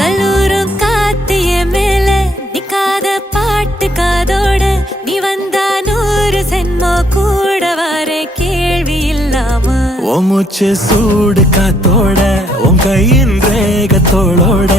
கல்லூரும் காத்திய மேல நிக்காத பாட்டு காதோட நீ வந்தா 100 சென்மோ கூட வர கேள்வி இல்லாம ஓ மூச்சு சூடு காத்தோட உன் கையின் ரேகத்தோளோட